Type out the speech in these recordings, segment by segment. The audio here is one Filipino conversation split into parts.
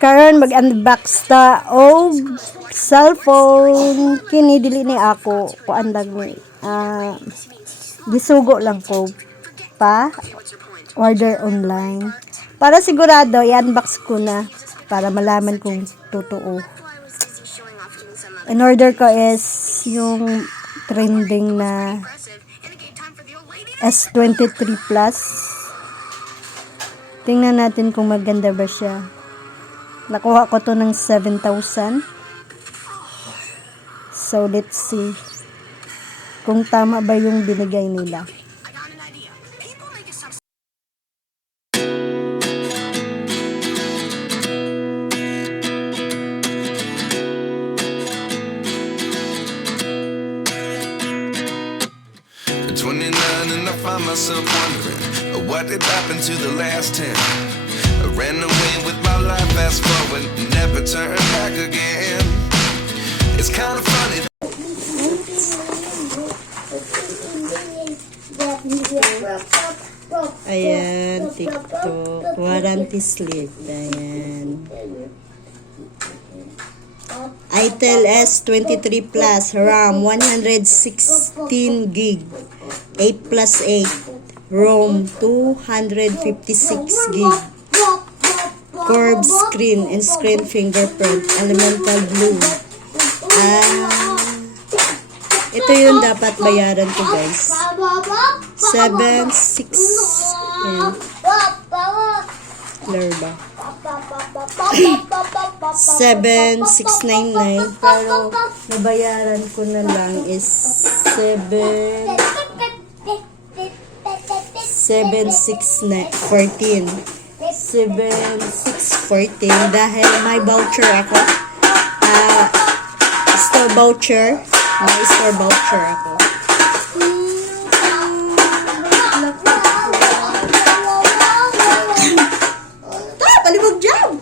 Karon mag-unbox ta og cellphone. Kini dili ni ako kuan lang ni. Gisugo lang ko pa order online. Para sigurado i-unbox ko na para malaman kung totoo. In order ko is yung trending na S23 Plus. Tingnan natin kung maganda ba siya. Nakuha ko to ng 7,000. So, let's see kung tama ba yung binigay nila. At 29 and I find myself wondering what did happen to the last 10. I ran away with my life, fast forward, never turn back again. It's kind of funny. Ayan, TikTok. Warranty slip. Ayan. Itel S23 Plus, RAM 116 gig, 8 plus 8, ROM 256 gig, curved screen and screen fingerprint, elemental blue. Ito yung dapat bayaran ko, guys. 7,600. Ayan. Clear ba? 7,699, pero nabayaran ko na lang is 7,614 dahil may voucher ako. Store voucher. May store voucher ako. Palibog dyan!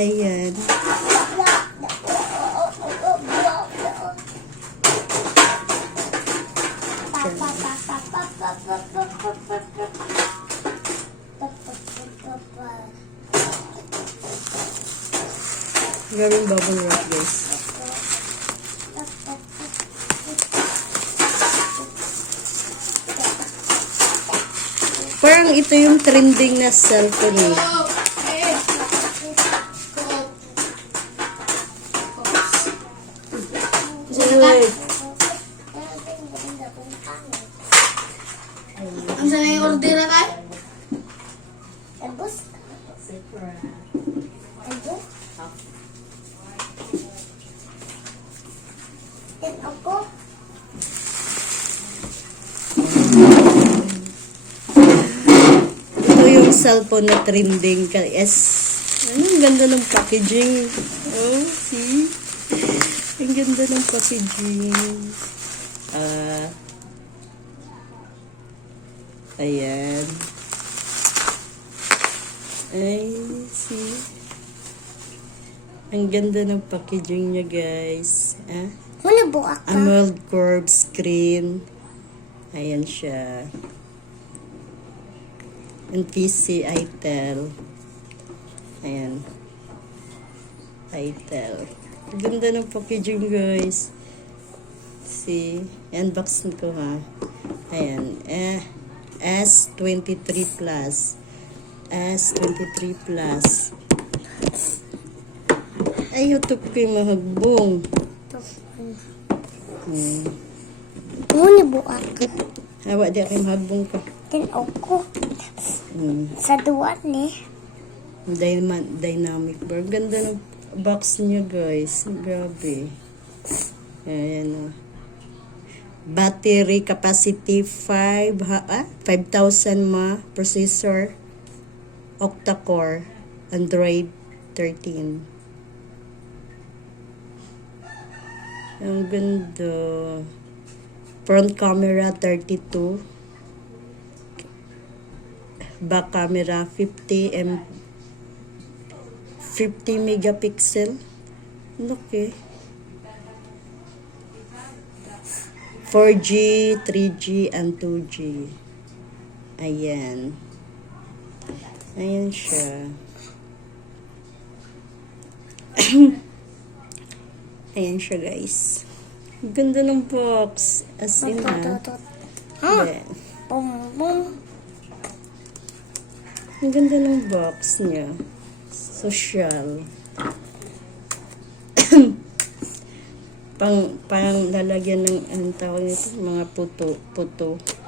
Ayan. Gawing bubble wrap, guys. Parang ito yung trending na cellphone eh. Ang sana yung order na kayo? Ebus? Ebus? Ako? Ito yung cellphone na trending ka. Yes. Ang ganda ng packaging. Oh, see? Ang ganda ng packaging. Ayan. Ay, see? Ang ganda ng packaging niya, guys. Muna buka ka. AMOLED curved screen. Ayan siya. And PC Itel. Ayan. Itel. Ganda ng packaging, guys. See? Unbox ko, ha. Ayan. S23 Plus. S23 Plus. Ay, YouTube ko yung mahagbong. Muna buka ka. Hawa, di ako mahagbong ka. Din ako. Sa duwan eh. Dynamic bar. Ganda ng box niya, guys. Grabe. Ayan o. Battery capacity 5,000 mAh. Processor octa-core. Android 13. Ang ganda. Front camera 32. Back camera 50 megapixel. Okay. 4G, 3G, and 2G. Ayan. Ayan siya. Ayan siya, guys. Ganda ng box. As in, ha? Ayan. Ang ganda ng box niya. Social. pang lalagyan ng, anong tawag nito? Mga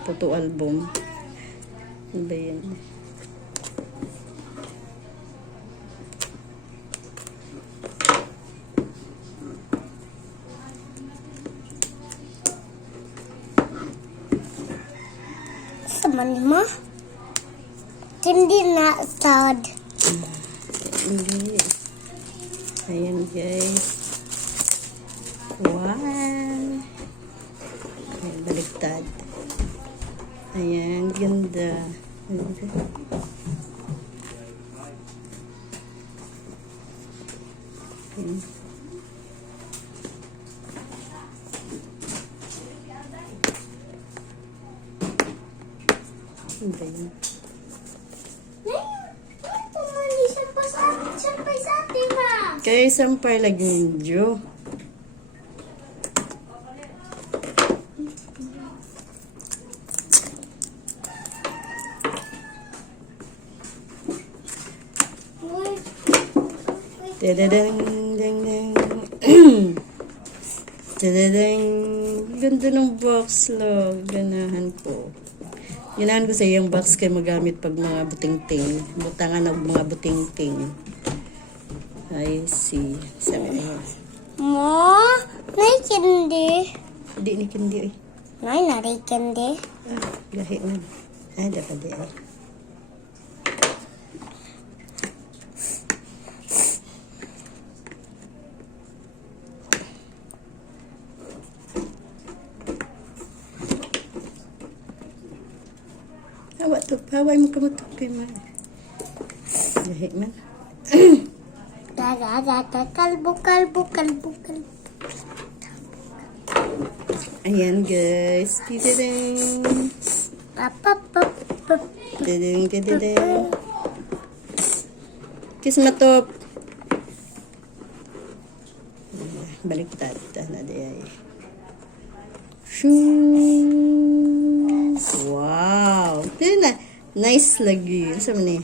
photo album. Ano ba yan? Sama ni Ma? Hindi na sad. Hindi. Ayan, guys. Wow. Ayan, baliktad. Ayan, ganda. Ayan. Ano ba yun? Kaya sampay lagi ninyo. Dadadang, dang, dang. Dadadang. Ganda ng box, lo. Ganahan ko. Ganahan ko sa iyang box kay magamit pag mga buting-ting. Butangan ng mga buting-ting. I see. Sabi niya. Mo, nay kindi. Hindi ni kindi eh. Nay nari kindi. Gahi man. Dapat di ay. Hawa to. Haway mo kamutok kay man. Gahi man. Kalbo. Ayan guys. Tidadang. Tidadang. Kiss matop. Baliktad. Na di ay. Shoo. Wow. Tignan na. Nice lagi. Ano man eh?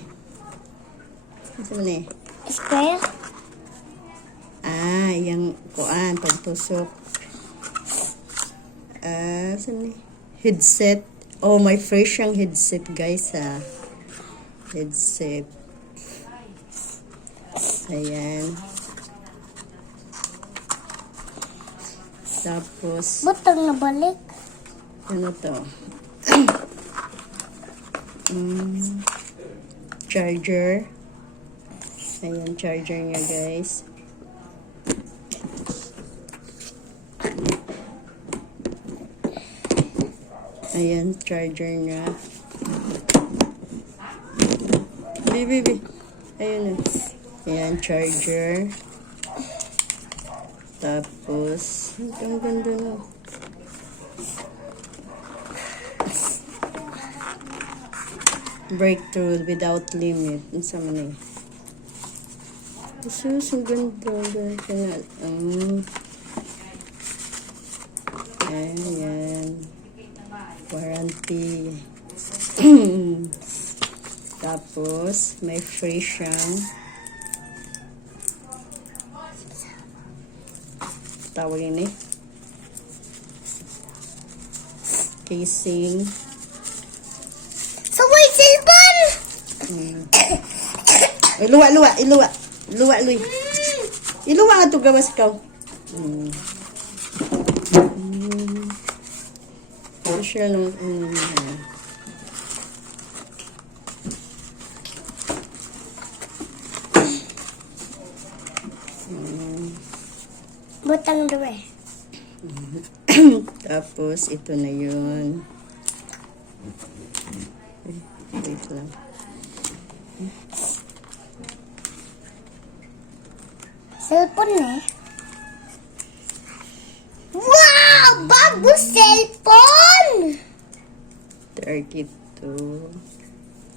Ano man eh? Square. Yung kuan, pagtusok. Saan ni? Headset. Oh, may fresh yung headset, guys, ha. Headset. Ayan. Tapos, Butang na balik. ano to? Charger. Ayan, charger niya, guys. Ayan, charger niya. Baby. Ayan na. Ayan, charger. Tapos, ang ganda na. Breakthrough without limit. Ang sama na eh. Jesus, ang ganda. Ayan. Warranty. Tapos, may free siyang tawag yun eh. Casing. So, wait, cellphone! Iluwa. Iluwa nga ito gawas ikaw. Siya nung Butang dua. Tapos, ito na yun. Wait lang. Cellphone eh. Wow! Bago cellphone! 32. ito.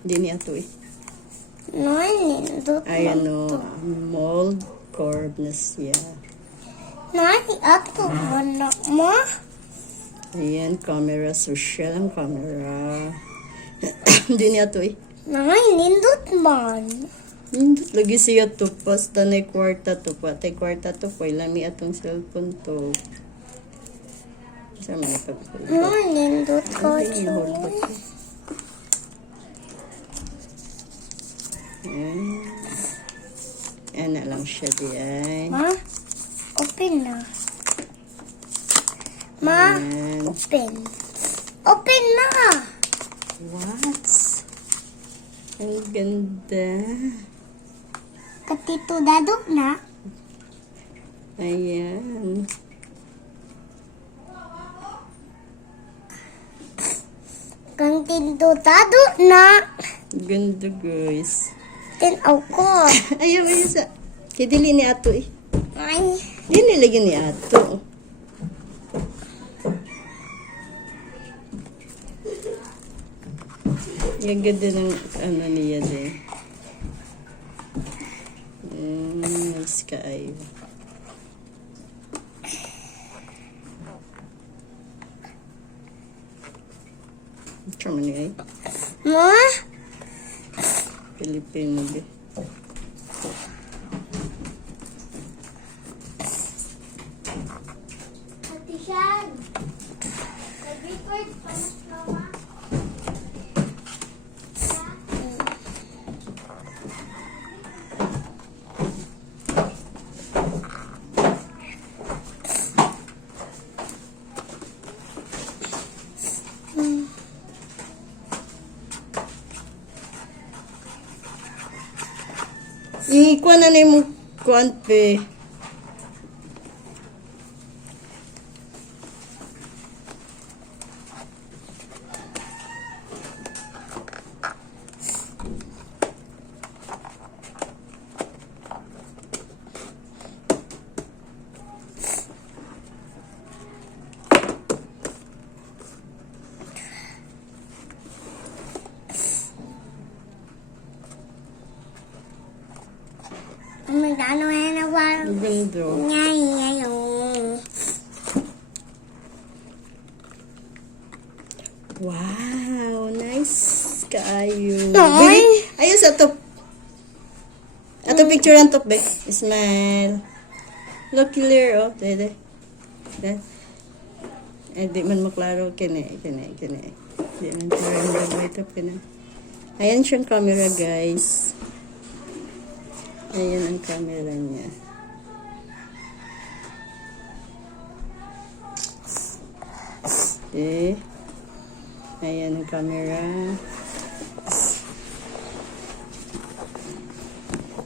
Hindi niya ito eh. Nay, nindot Ayan man to. o, mold curve na siya. Nay, ato wala mo. Ayan, camera. Social ang camera. Hindi niya ito eh. Nay, nindot man. Lagi siya to. Basta na kwarta to. Patay kwarta to. Kaya lami atong cellphone to. Sama na ito. Nay, nindot ko Ay, siya. hold back. Ayan na lang siya diyan. Ma, open na. Ma, Ayan. open. Open na. What? Ang ganda. Katito dadok na. Ayan. Kang tinto dadok na. Ganda guys. Tinaw ko. Ayaw, ayaw sa. Kidili ni ato eh. Ay, Dili lagi ni ato. Yung ganda ng ano niya din. Nice kaayo. Tama niya eh. ma, Pilipino din. Ate Shan. Nag-record pa na mama. Ikuha na na yung kuwan pe. Magano yan na wala. Ang ganda. Ngay, ngayon. Wow, nice kaayo. Ay! Ayos ato. Ato picture ang top be. Smile. Look clear oh. Dede. Dede. Eh, di man maklaro. Kine. Di man klaro ang gagawin ito. Ayan siyang camera guys. Ayan ang camera niya. Okay. Ayan ang camera.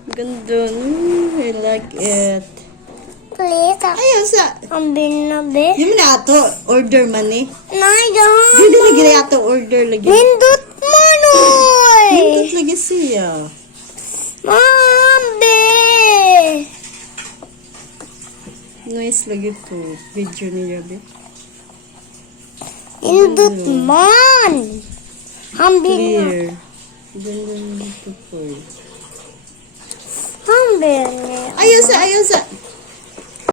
Ganda. I like it. Please, Ayaw sa. ang binabi. Di mo na ato. Order man eh. Nay, dong. Di lagi na ato. Order lagi. Nindot mo, noy. Nindot lagi siya. Mambe. Nice lagi to. Video niya be. Nindot man. Hambin na. Clear. Ganda nito po. Hambin na. Ayaw sa.